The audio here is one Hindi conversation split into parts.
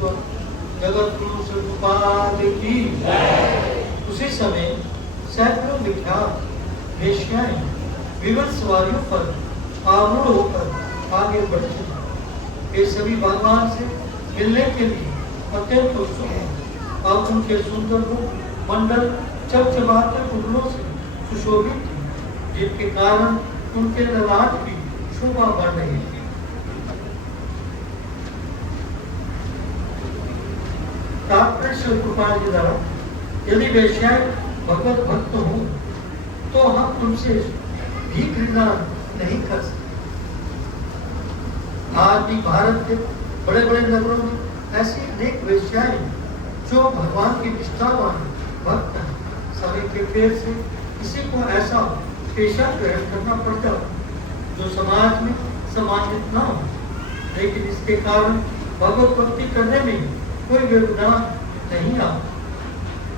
बोल जगत गुरु सतपाल की। उसी समय सैकड़ों विख्यात वेश्याएं विविध सवारियों पर आरूढ़ होकर आगे बढ़ती हैं। वे सभी भगवान से मिलने के लिए अत्यंत उत्सुक हैं और उनके सुंदर रूप मंडल चमचमाते कुंडलों से सुशोभित थे, जिनके कारण उनके ललाट की शोभा बढ़ रही थी। तात्पर्य श्री कृपाल जी द्वारा यदि वेश्याएं भगवत भक्त हो तो हम उनसे भी घृणा नहीं कर सकते। आज भी भारत के बड़े बड़े नगरों में ऐसी अनेक वेश्याएं जो भगवान की निष्ठावान भक्त हैं, समय के फेर से किसी को ऐसा पेशा ग्रहण करना पड़ता जो समाज में सम्मानित न हो, लेकिन इसके कारण भगवत भक्ति करने में कोई व्यवधान नहीं आता।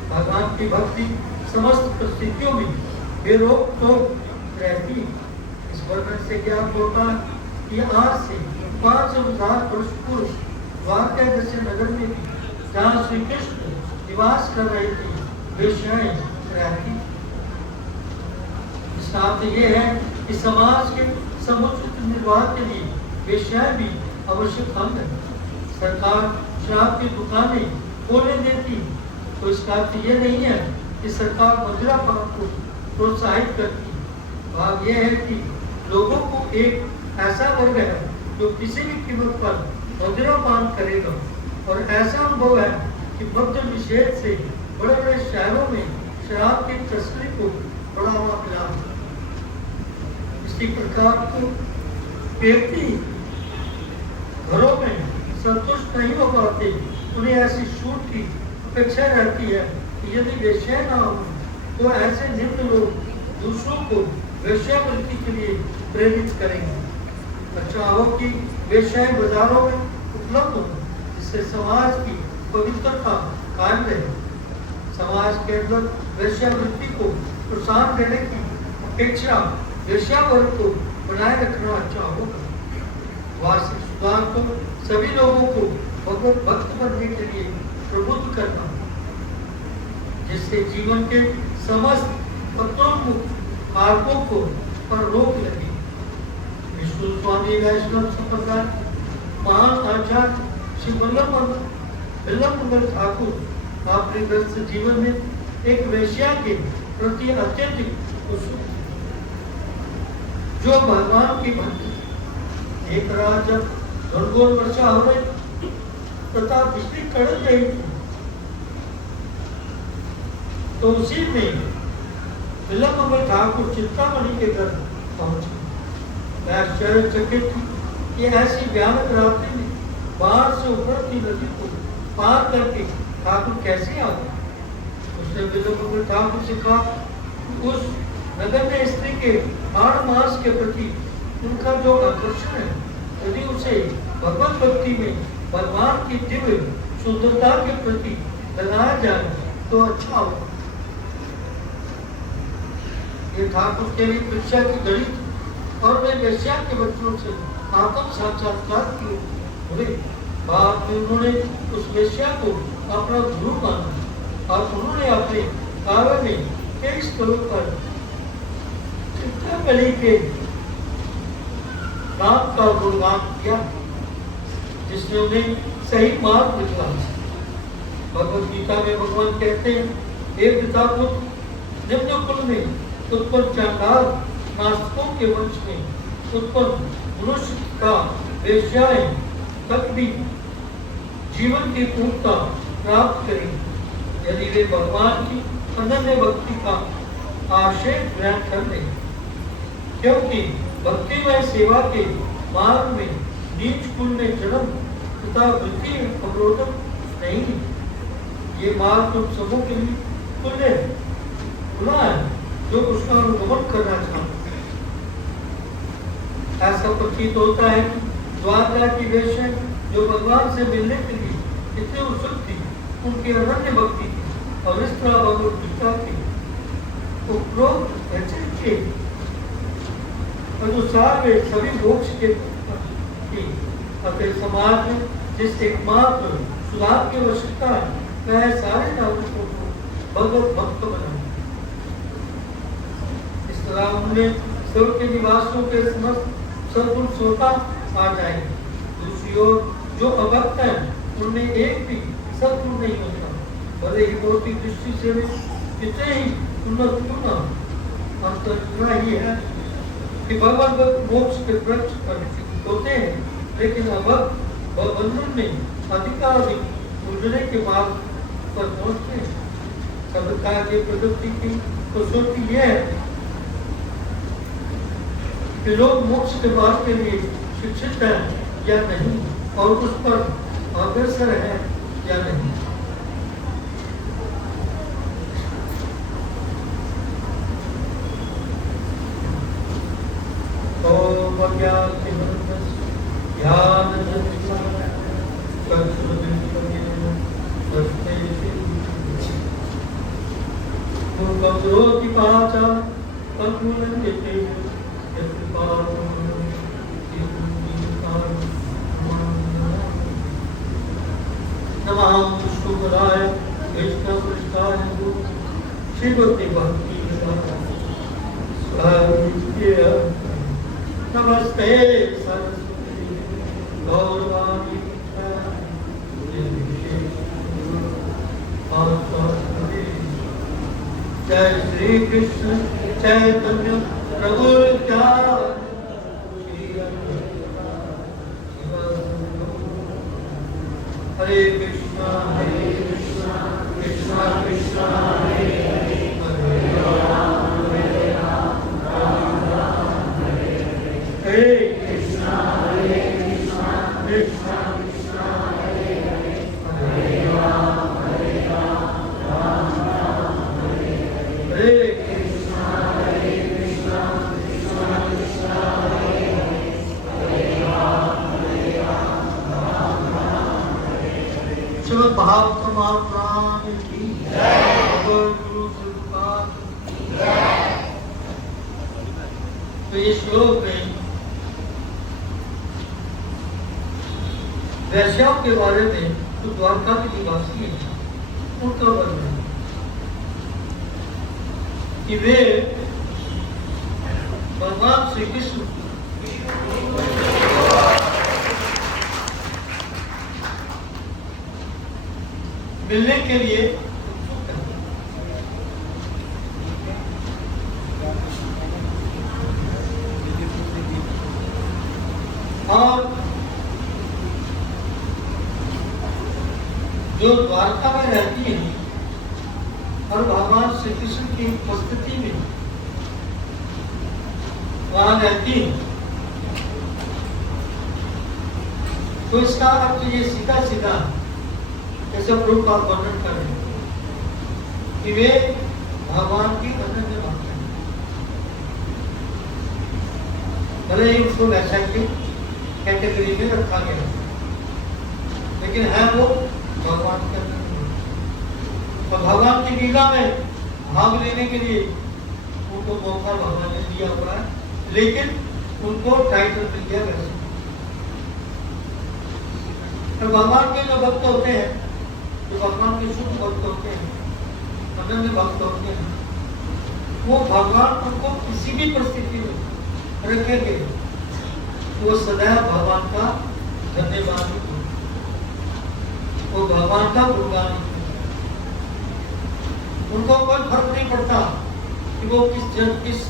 भगवान की भक्ति समस्त परिस्थितियों में बेरोक टोक रहती है। इस वर्णन से ज्ञात होता है कि आज से 5,000 वर्ष पूर्व द्वारका जैसे नगर में भी जहाँ श्री कृष्ण निवास कर रहे थे, वेश्याएं रहती। इसका अर्थ यह है कि समाज के समुचित निर्वाह के लिए वेश्याएं भी आवश्यक अंग है। सरकार शराब की दुकानें खोलने देती तो इसका अर्थ यह नहीं है कि सरकार मदिरापान को प्रोत्साहित करती। भाव यह है कि लोगों को एक ऐसा वर्ग है जो किसी भी कीमत पर मदिरापान करेगा, और ऐसा अनुभव है कि मद्य निषेध से बड़े बड़े शहरों में शराब की तस्करी को बढ़ावा मिला। इसी प्रकार को व्यक्ति घरों में संतुष्ट नहीं हो पाते, उन्हें ऐसी छूट की अपेक्षा रहती है कि यदि वेश्या न हो तो ऐसे निम्न लोग दूसरों को वेश्यावृत्ति के लिए प्रेरित करेंगे। अच्छा हो कि वेश्याएं बाजारों में उपलब्ध हो, जिससे समाज की पवित्रता कायम रहे। समाज के अंदर वेश्यावृत्ति को प्रोत्साहन देने की अपेक्षा वेश्यावर्ग को बनाए रखना अच्छा होगा। वार्षिक सुधार को सभी लोगों को भगवत भक्त बनने के लिए प्रबुद्ध करना, जिससे जीवन के समस्त पत्रोन्मुख मार्गों को पर रोक लगे। विष्णु स्वामी वैष्णव संप्रदाय महान आचार्य श्री वल्लभ ठाकुर अपने व्यस्त जीवन में एक वेश्या के प्रति अत्यधिक उत्सुक, जो भगवान की भक्ति। एक रात जब घनघोर वर्षा हो रही तथा बिजली कड़क रही थी, तो उसी में वल्लभ ठाकुर चिंतामणि के घर पहुंचे। मैं आश्चर्यचकित थी कि ऐसी भयानक रात्रि में बाहर से उभरती नदी को पार करके ठाकुर कैसे आ गए। उसने वल्लभ ठाकुर से कहा, उस नगर में स्त्री के हाड़ मास के प्रति उनका जो आकर्षण है, यदि उसे भगवत भक्ति में भगवान की दिव्य सुंदरता के प्रति लगाया जाए तो अच्छा होगा। ये ठाकुर के लिए परीक्षा की घड़ी थी और वे वेश्या के बच्चों से आत्म साक्षात्कार किए हुए। बाद में उन्होंने उस वेश्या को अपना गुरु माना और उन्होंने अपने काव्य में कई स्थलों पर चिंतामणि के नाम का गुणगान किया, जिसने उन्हें सही मार्ग दिखाया। भगवद गीता में भगवान कहते हैं, हे पिता पुत्र, निम्न कुल में उत्पन्न चांडाल नास्तिकों के वंश में उत्पन्न मनुष्य का वेश्याएं तक भी जीवन की पूर्णता प्राप्त करेंगे यदि वे भगवान की अनन्य भक्ति का आशय ग्रहण कर लें, क्योंकि भक्तिमय सेवा के मार्ग में नीच कुल में जन्म तथा वृत्ति अवरोधक नहीं है। ये मार्ग तुम सबों के लिए खुला है जो उसका अनुगमन करना चाहते। ऐसा प्रतीत होता है कि द्वारका की वेश्या जो भगवान से मिलने के लिए इतनी उत्सुक थी, उनकी अनन्य भक्ति थी और इस तरह भगवत गीता के उपरोक्त वचन के अनुसार वे सभी मोक्ष के अतः समाज में जिस एकमात्र सुधार की आवश्यकता है वह सारे नागरिकों को भगवत भक्त बनाए। इस तरह उनमें स्वर्ग के निवासियों के समस्त सद्गुण स्वतः आ जाएंगे। दूसरी ओर जो अभक्त है उनमें एक भी सद्गुण नहीं होता, भले ही भौतिक दृष्टि से भी कितने ही उन्नत क्यों न। अंतर इतना ही है कि भगवान मोक्ष के वृक्ष पर होते हैं, लेकिन अभक्त बंधन में अधिकाधिक उलझने के मार्ग पर पहुंचते हैं। सब प्रकार की प्रगति की खूबसूरती यह है कि लोग मोक्ष के मार्ग के लिए शिक्षित हैं या नहीं और उस पर अग्रसर है या नहीं। नमस्ते सरस्वती गौरवाणी जय श्री कृष्ण चैतन्य प्रभु हरे कृष्णा कृष्णा कृष्णा हरे हरे हरे राम हरे कृष्णा कृष्णा कृष्णा हरे हरे हरे राम राम राम हरे हरे कृष्णा कृष्णा कृष्णा हरे हरे हरे राम राम राम हरे हरे। श्रीमद् भागवत महापुराण की जय। गुरु प्रभुपाद की जय। तो ये श्लोक में वैश्याओं के बारे में जो द्वारका के निवासी हैं उनका वर्णन कि वे भगवान श्री कृष्ण मिलने के लिए और जो द्वारका में रहती है और भगवान श्री कृष्ण की उपस्थिति में वहां रहती है, तो इसका अर्थ ये सीधा सीधा ऐसा प्रभुपाद वर्णन कर रहे हैं कि वे भगवान की अनन्य भक्त हैं। भले ही उसको वैसा की कैटेगरी में रखा गया, लेकिन है वो भगवान के अंदर। और भगवान की लीला में भाग लेने के लिए उनको मौका भगवान ने दिया हुआ है, लेकिन उनको टाइटल मिल गया वैसे। तो भगवान के जो भक्त होते हैं, जो भगवान के शुद्ध भक्त होते हैं, अनन्य भक्त होते हैं, वो भगवान उनको किसी भी परिस्थिति में रखेंगे, वो सदैव भगवान का धन्यवाद, वो भगवान का गुणगान। उनको कोई फर्क नहीं पड़ता कि वो किस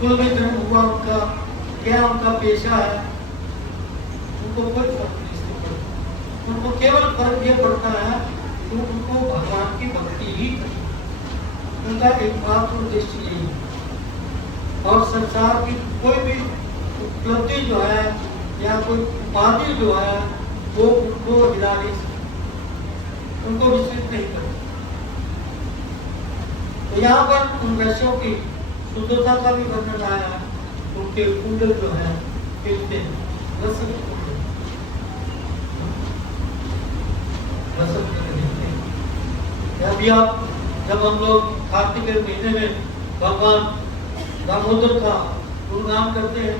कुल में जन्म हुआ, उनका क्या उनका पेशा है, उनको कोई फर्क नहीं पड़ता। उनको केवल फर्क ये पड़ता है कि उनको भगवान की भक्ति ही करनी, उनका एकमात्र उद्देश्य यही है। और संसार की कोई भी उपलब्धि जो है या कोई उपाधि जो है वो उनको हिला नहीं सकती, उनको विचलित नहीं करती। तो यहाँ पर उन वैश्यों की शुद्धता का भी वर्णन आया है। उनके कुंडल जो है खिलते हैं, अभी आप जब हम लोग कार्तिक के महीने में भगवान दामोदर का गुणगान करते हैं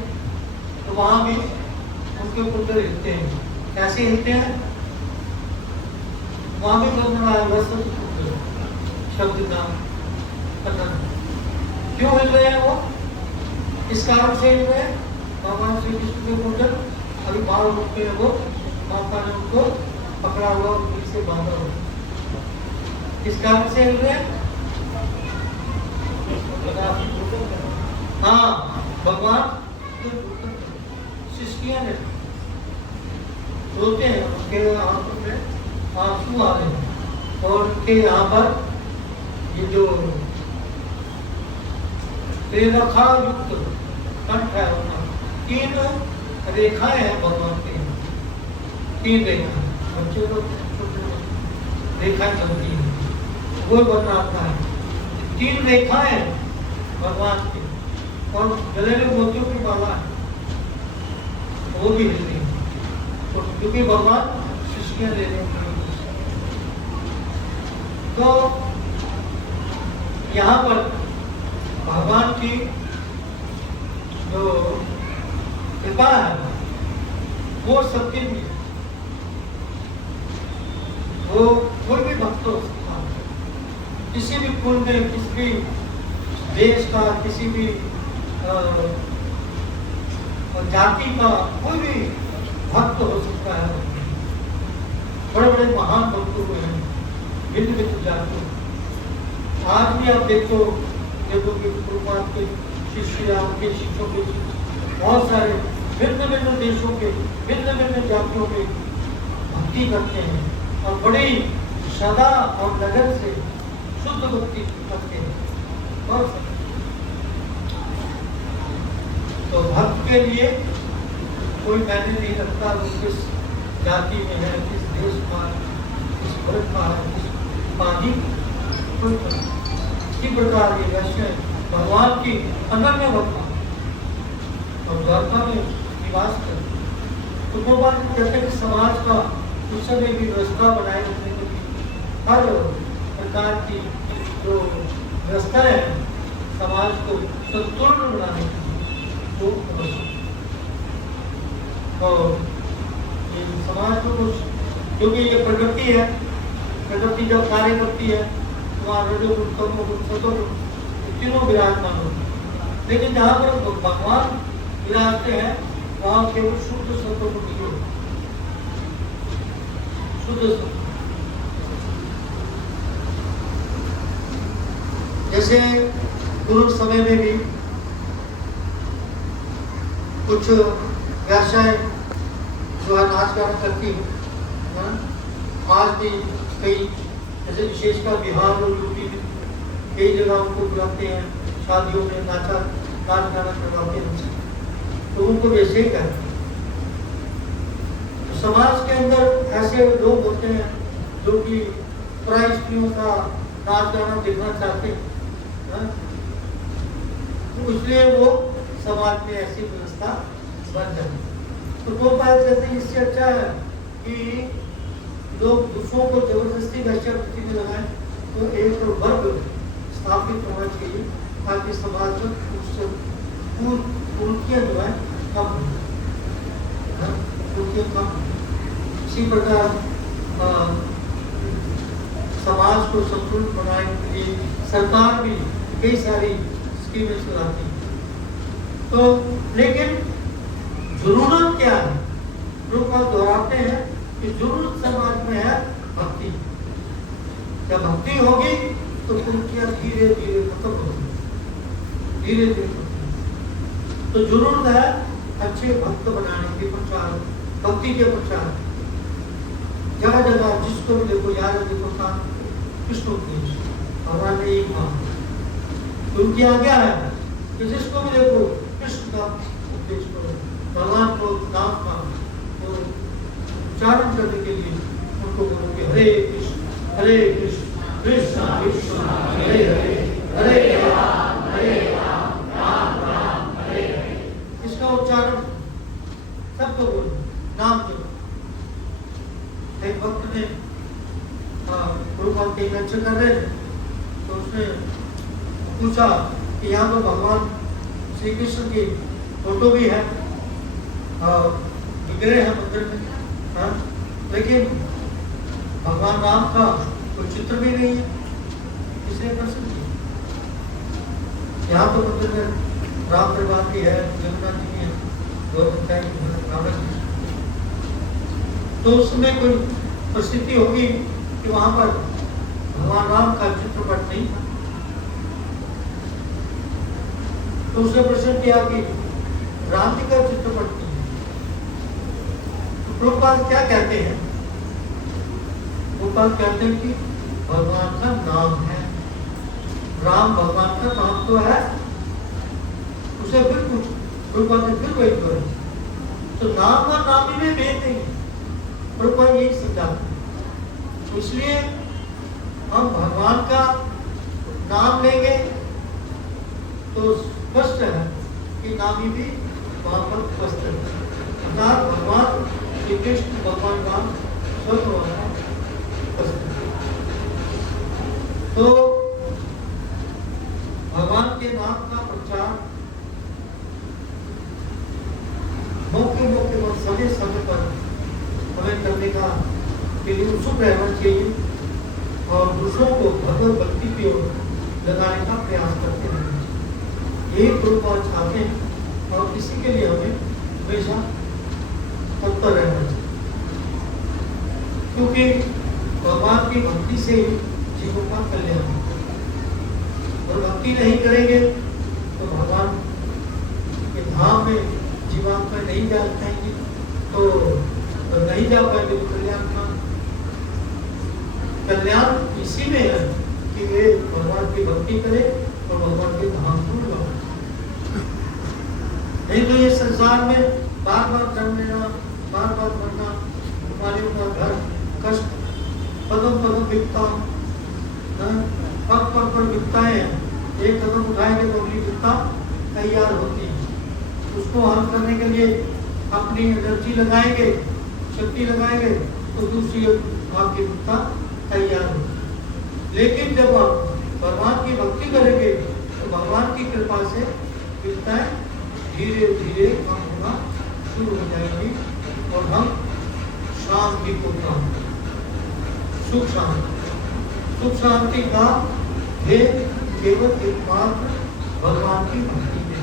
तो वहाँ भी उनके कुंडल हिलते हैं, कैसे हिलते हैं? वहां भी बोलना शब्द का कथन। क्यों हिल रहे हैं वो? इस कारण से हिल रहे हैं, भगवान श्री कृष्ण के कुंडल अभी बाहर उठते हैं, वो माता ने उनको पकड़ा हुआ उंगली से बांधा हुआ। किस कारण से हिल रहे हैं? हाँ, भगवान शिष्टियां ने रोते हैं, उनके आंखों में आंसू आ रहे हैं और उनके यहाँ पर ये जो रेखा युक्त कंठ है उनका, 3 रेखाएं हैं भगवान के, 3 रेखा बच्चे लोग रेखा चलती है, वो बनाता है। 3 रेखाएं भगवान की और गले में मोतियों की माला है, वो भी हिलती है क्योंकि भगवान शिष्टियां ले रहे हैं। तो यहाँ पर भगवान की जो कृपा है वो सबके लिए, वो कोई भी भक्त हो सकता है, किसी भी कुल में, किसी भी देश का, किसी भी जाति का कोई भी भक्त हो सकता है। बड़े बड़े महान भक्त हुए हैं भिन्न भिन्न जातियों। आज भी आप देखो कि प्रभुपाद के शिष्य, आपके शिष्यों के बहुत सारे भिन्न भिन्न देशों के, भिन्न भिन्न जातियों के भक्ति करते हैं और बड़ी श्रद्धा और लगन से शुद्ध भक्ति करते हैं। और तो भक्त के लिए कोई मैंने नहीं रखता, वो किस जाति में है, किस देश का, किस वर्ग का है, किस पानी कोई इसी प्रकार ये वैश्य भगवान की अनन्य भक्ति और द्वारका में निवास करते। तो वो बात कहते हैं कि समाज का उस समय भी व्यवस्था बनाए रखने के लिए हर प्रकार की जो व्यवस्था है समाज को संतुलन बनाने के लिए वो आवश्यक। और ये समाज को कुछ, क्योंकि ये प्रकृति है, प्रकृति जब कार्य करती है तो वहाँ रजोगुण, तमोगुण, सतोगुण तीनों विराजमान होते हैं। लेकिन जहाँ पर भगवान विराजते हैं वहाँ केवल शुद्ध सतोगुण ही होता है, शुद्ध सत्व। जैसे पूर्व समय में भी कुछ व्यावसाय जो है नाच गाना करती है, आज भी कई जैसे विशेषकर बिहार और यूपी में कई जगह उनको बुलाते हैं, शादियों में नाच गाना करवाते हैं, तो उनको वैसे ही करते हैं। तो समाज के अंदर ऐसे लोग होते हैं जो कि पराई स्त्रियों का नाच गाना देखना चाहते हैं, तो इसलिए वो समाज में ऐसी व्यवस्था बन जाती है। तो वो बात कहते हैं इससे अच्छा है कि लोग दूसरों को जबरदस्ती वैश्यावृत्ति में लगाएं, तो एक वर्ग स्थापित होना चाहिए ताकि समाज में कुरीतियां जो है कम हो, कुरीतियां कम। इसी प्रकार समाज को संतुलित बनाने के लिए सरकार भी कई सारी स्कीमें चलाती है। तो लेकिन जरूरत क्या है? लोग दोहराते हैं कि जरूरत समाज में है भक्ति। जब भक्ति होगी तो कुरीतियां धीरे धीरे खत्म होगी, धीरे धीरे। तो जरूरत है अच्छे भक्त बनाने के, प्रचार, भक्ति के प्रचार। जगह जगह जिसको भी देखो, यार देखो का कृष्ण उपदेश भगवान ने एक कहा, तो उनकी आज्ञा है कि जिसको भी देखो कृष्ण का उपदेश करो, भगवान को नाम का तो उच्चारण करने के लिए उनको बोलो कि हरे कृष्ण कृष्ण कृष्ण हरे हरे, हरे राम राम राम हरे हरे। इसका उच्चारण सबको बोलो, नाम करो। एक वक्त में गुरुपाद के लेक्चर कर रहे थे, तो उसने पूछा कि यहाँ तो भगवान श्री कृष्ण की फोटो भी है, विग्रह है मंदिर में, हाँ? लेकिन भगवान राम का कोई चित्र भी नहीं है, इसलिए प्रसन्न किया। यहाँ तो मंदिर में राम परिवार की है, जमुना जी की है, तो उसमें कोई परिस्थिति होगी कि वहां पर भगवान राम का चित्रपट नहीं था। तो उसने प्रश्न किया कि राम जी का चित्रपट नहीं है। तो प्रभुपाद क्या कहते हैं? प्रभुपाद कहते हैं कि भगवान का नाम है, राम भगवान का नाम तो है। उसे फिर कुछ प्रभुपाद ने फिर वही कहा, तो नाम और नामी में भेद नहीं है। प्रभुपाद यही समझाते हैं। तो इसलिए हम भगवान का नाम लेंगे तो स्पष्ट है कि नामी भी वहां पर स्पष्ट है। अर्थात भगवान श्री कृष्ण भगवान राम स्वयं वहां स्पष्ट है। तो भगवान के नाम का प्रचार मौके मौके पर समय समय पर हमें करने का के लिए उत्सुक रहना चाहिए और दूसरों को भगवत भक्ति की ओर लगाने का प्रयास करते रहना चाहिए। यही प्रभुपाद चाहते हैं और इसी के लिए हमें हमेशा तत्पर रहना चाहिए, क्योंकि भगवान की भक्ति से ही जीवों का कल्याण है। और भक्ति नहीं करेंगे तो भगवान के धाम में जीवात्मा नहीं जा पाएंगे, तो नहीं जा पाएंगे तो कल्याण का कल्याण इसी में है कि वे भगवान की भक्ति करें और भगवान के धाम को जाओ। नहीं तो ये संसार में बार बार जन्म लेना, बार बार मरना, वाले का घर कष्ट पदम पदम विपता, पग पग पर विपताएं हैं। एक कदम उठाएंगे तो अगली विपता तैयार होती है। उसको हल करने के लिए अपनी एनर्जी लगाएंगे, शक्ति लगाएंगे तो दूसरी आपकी विपता तैयार होगी। लेकिन जब आप भगवान की भक्ति करेंगे तो भगवान की कृपा से विपताएं धीरे धीरे कम होना शुरू हो जाएगी और हम शांति को प्राप्त, सुख शांति का भेद केवल एकमात्र भगवान की भक्ति में।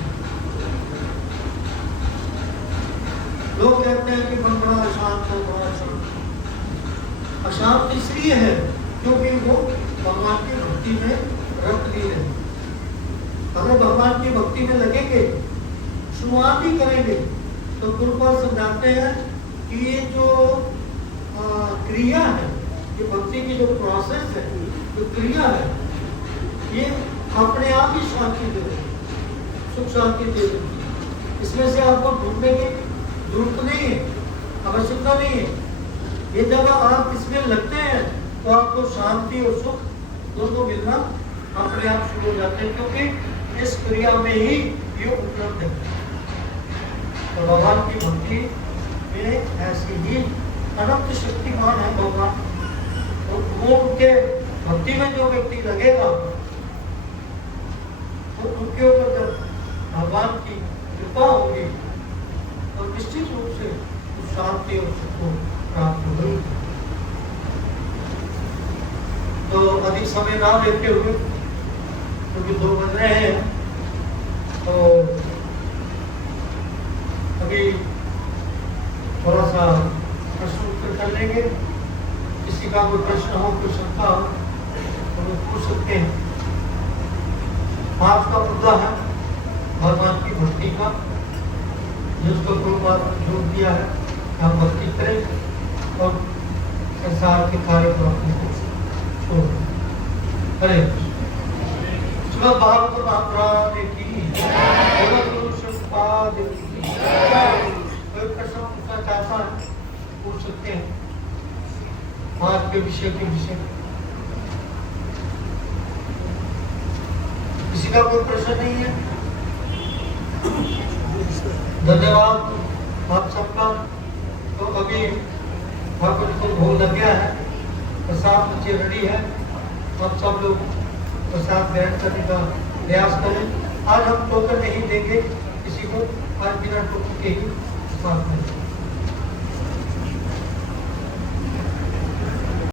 लोग कहते हैं कि मन बड़ा अशांत है, बड़ा अशांत। अशांत इसलिए है क्योंकि वो भगवान की भक्ति में रत नहीं है। अगर भगवान की भक्ति में लगेंगे, शुरुआत ही करेंगे, तो गुरुपाद समझाते हैं कि ये जो क्रिया है, ये भक्ति की जो प्रोसेस है, जो क्रिया है, ये अपने आप ही शांति दे देगी, सुख शांति दे देगी। इसमें से आपको ढूंढने की जरूरत नहीं है, आवश्यकता नहीं है। ये जब आप इसमें लगते हैं तो आपको शांति और सुख दोनों मिलना अपने आप शुरू हो जाते हैं, क्योंकि इस क्रिया में ही ये उपलब्ध है। तो भगवान की भक्ति में ऐसी ही अनंत शक्तिमान है भगवान। तो वो उनके भक्ति में जो व्यक्ति लगेगा तो उनके ऊपर जब भगवान की कृपा होगी तो निश्चित रूप से उस शांति और सुख को प्राप्त होगी। तो अधिक समय ना लेते हुए, क्योंकि 2 बज रहे हैं, तो अभी थोड़ा सा प्रश्न उत्तर कर लेंगे। किसी का कोई प्रश्न हो, कोई शंका हो तो वो पूछ सकते हैं। आज का मुद्दा है भगवान की भक्ति का, जिसको गुरुपाद ने जोड़ दिया है कि हम भक्ति करें और संसार के कार्य को अपने को छोड़ दें। हरे कृष्ण। भागवत महापुराण की कोई प्रश्न पूछना चाहता है पूछ सकते हैं आज के विषय के विषय। किसी का कोई प्रश्न नहीं है? धन्यवाद आप सबका। तो अभी ठाकुर को भोग लग गया है, प्रसाद नीचे रेडी है, आप सब लोग प्रसाद ग्रहण करने का प्रयास करें। आज हम टोकन नहीं देंगे किसी को, आज बिना टोकन के ही बात करें।